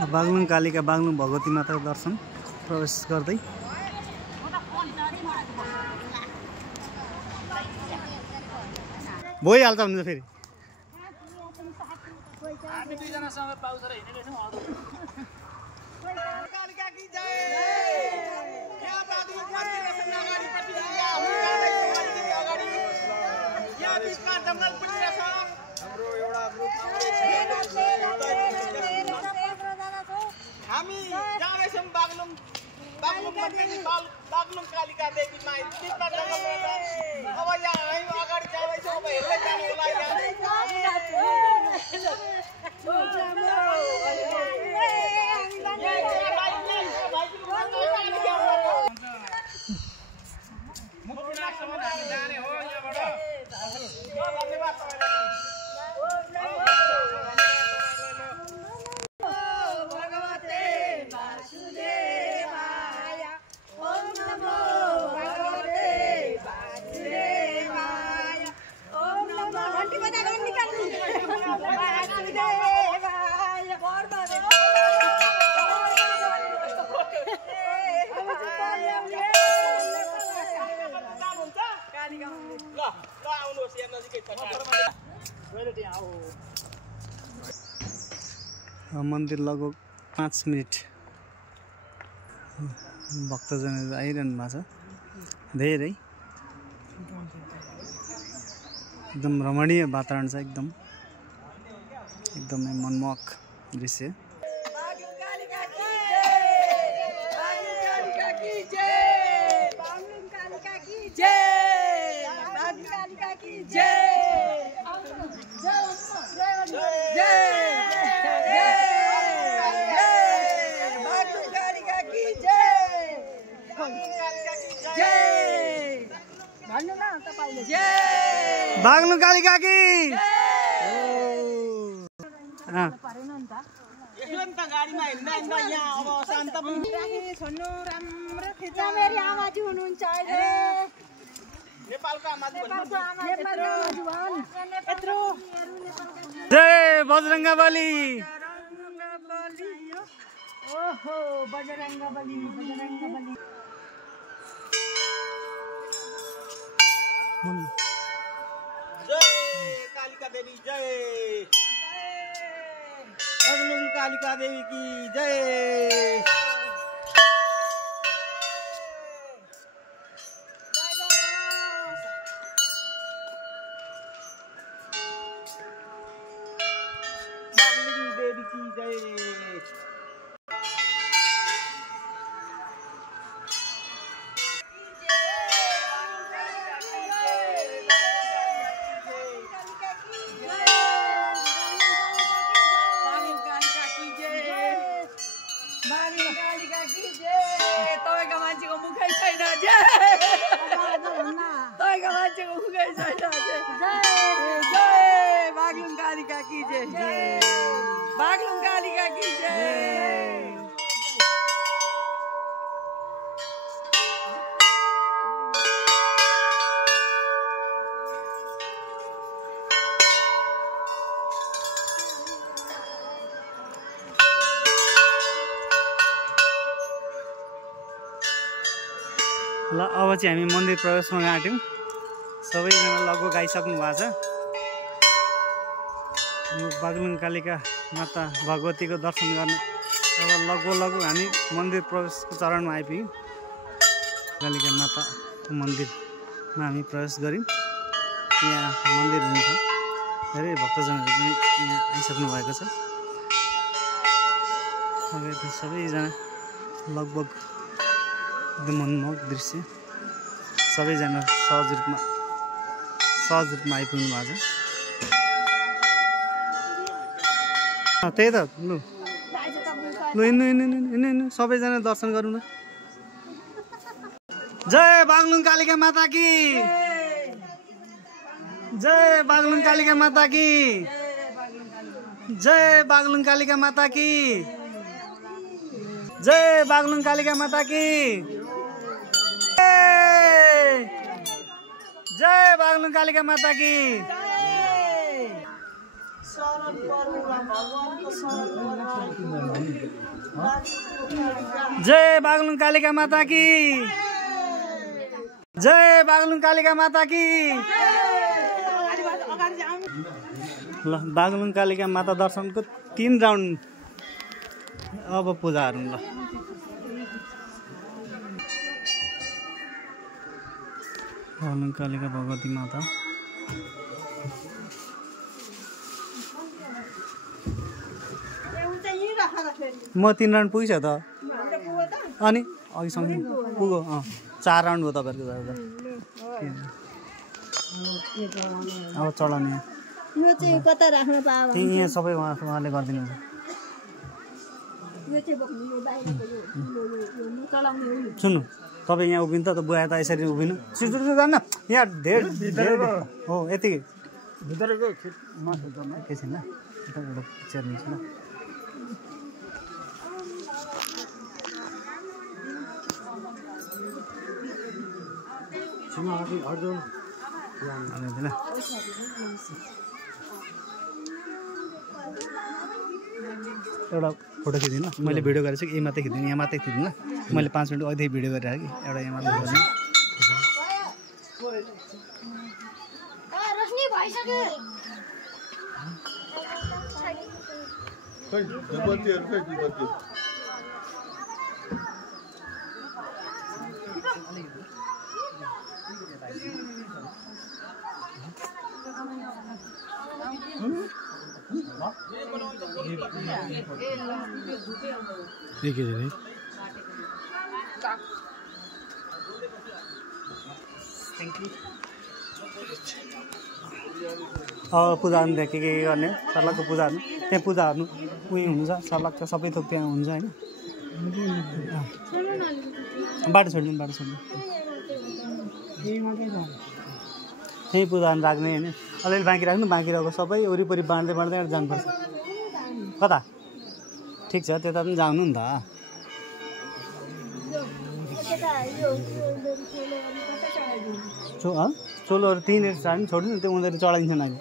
बागलुङ कालिका बागलुङ भगवती माताको दर्शन प्रवेश गर्दै भइहाल्छ हुन्छ फेरि हामी जाँदैछौँ बागलुङ कालिका देवी माई अब यहाँ हामी अगाडि जाँदैछौँ अब हेर्दै जानु जाने हो मन्दिर लगभग 5 मिनट भक्तजनहरू आइरहनु भएको छ धेरै एकदम रमणीय वातावरण छ एकदमै मनमोहक दृश्य बागलुङ कालिका की गाडीमा हिँड्दा हिँड्दा यहाँ अब शान्त छोड्नु राम्रो खिच्छ मेरी आमाजी हुनुहुन्छ अहिले नेपालको आमाजी जय बजरङ्गबली ओहो बजरङ्गबली जय कालिका देवी जय बागलुङ कालिका देवी की जय बागलुङ देवी की जय बागलुङ कालिका की जय बागलुङ कालिका की जय ल अब चाहिँ हामी मन्दिर प्रवेशमा आँट्यौँ सबैजना लगभग आइसक्नु भएको छ यो बागलुङ कालिका माता भगवतीको दर्शन गर्न अब लगभग हामी मन्दिर प्रवेशको चरणमा आइपुग्यौँ कालिका माताको मन्दिरमा हामी प्रवेश गऱ्यौँ यहाँ मन्दिर हुन्छ धेरै भक्तजनहरू पनि यहाँ आइसक्नु भएको छ अब यता सबैजना लगभग एकदम मनमोहक दृश्य सबैजना सहज रूपमा आइपुग्नु भएको छ त्यही त लु हिँड्नु सबैजना दर्शन गरौँ न जय बागलुङ कालिका माता की जय बागलुङ कालिका माता की जय बागलुङ कालिका माता की जय बागलुङ कालिका माता की जय बागलुङ कालिका माता की जय बागलुङ कालिका माता की, जय बागलुङ कालिका माता की। ल बागलुङ कालिका माता दर्शनको 3 राउन्ड अब पूजाहरू ल बागलुङ कालिका भगवती माता म 3 राउन्ड पुगिसक्यो त अनि अघिसम्म पुग्यो 4 राउन्ड हो तपाईँहरूको जाँदा अब चढाउने यो चाहिँ कता राख्न पायो त्यही यहाँ सबै उहाँले गरिदिनुहुन्छ यो चाहिँ बोक्नु यो बाहिरको यो चलाउने हो सुन्नु तपाईँ यहाँ उभिनु त बुवा त यसरी उभिनु छिटो जान्न यहाँ धेरै हो यति भित्रको के छैन एउटा पिक्चर लिन्छ ल एउटा फोटो खिचिदिनु मैले भिडियो गरेको छु यही मात्रै खिचिदिनु यहाँ मात्रै खिचिदिनु ल मैले 5 मिनट अझै भिडियो गरिरहेको कि एउटा यहाँ मात्रै गर्नु रोशनी भइसक्यो पूजाहरू त्यहाँ के गर्ने सर्लाकको पूजाहरू त्यहाँ पूजाहरू उयो हुन्छ सर्लाकको सबै थोक त्यहाँ हुन्छ होइन बाटो छोड्नु त्यही पूजाहरू राख्ने होइन अलिअलि बाँकी राख्नु बाँकी रहेको सबै वरिपरि बाँड्दै जानुपर्छ कता ठिक छ त्यता पनि जानु नि त चोलोहरू त्यहीँनिर चढ्नु छोड्नु त्यो उनीहरू चढाइन्छन् अहिले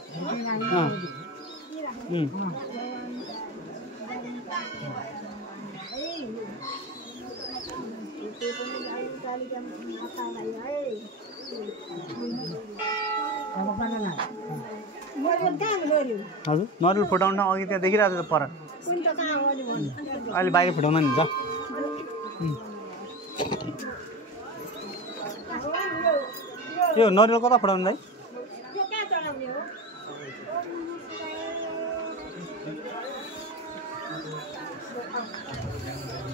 हजुर नरिवल फुटाउन अघि त्यहाँ देखिरहेको छ पर अहिले बाहिर फुटाउन नि हुन्छ यो नरिवल कता फुटाउनु भाइ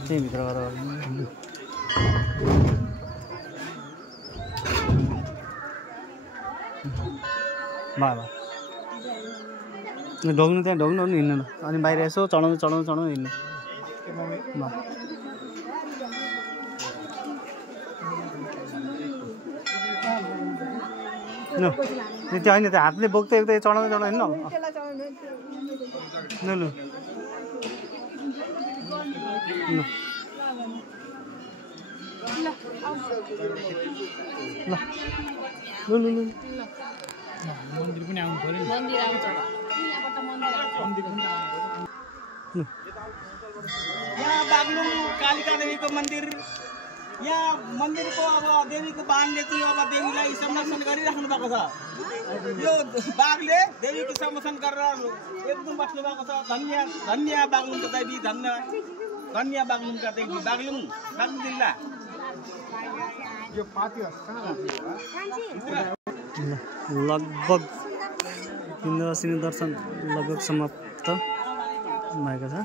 त्यही भित्र गएर ढोग्नु त्यहाँ ढोग्नु हिँड्नु अनि बाहिर यसो चढाउनु हिँड्नु त्यो होइन त्यो हातले बोक्दै चढाउँदै हिँड्नु मन्दिर पनि आउनु पर्यो यहाँ बागलुङ कालिका देवीको मन्दिर यहाँ मन्दिरको अब देवीको बाणले चाहिँ अब देवीलाई संरक्षण गरिराख्नु भएको छ यो बाघले देवीको संरक्षण गरेर एकदम बस्नु भएको छ धन्य बागलुङका देवी धन्य बागलुङका देवी बागलुङ जिल्ला यो पाती लगभग इन्द्रसिंह दर्शन लगभग समाप्त भएको छ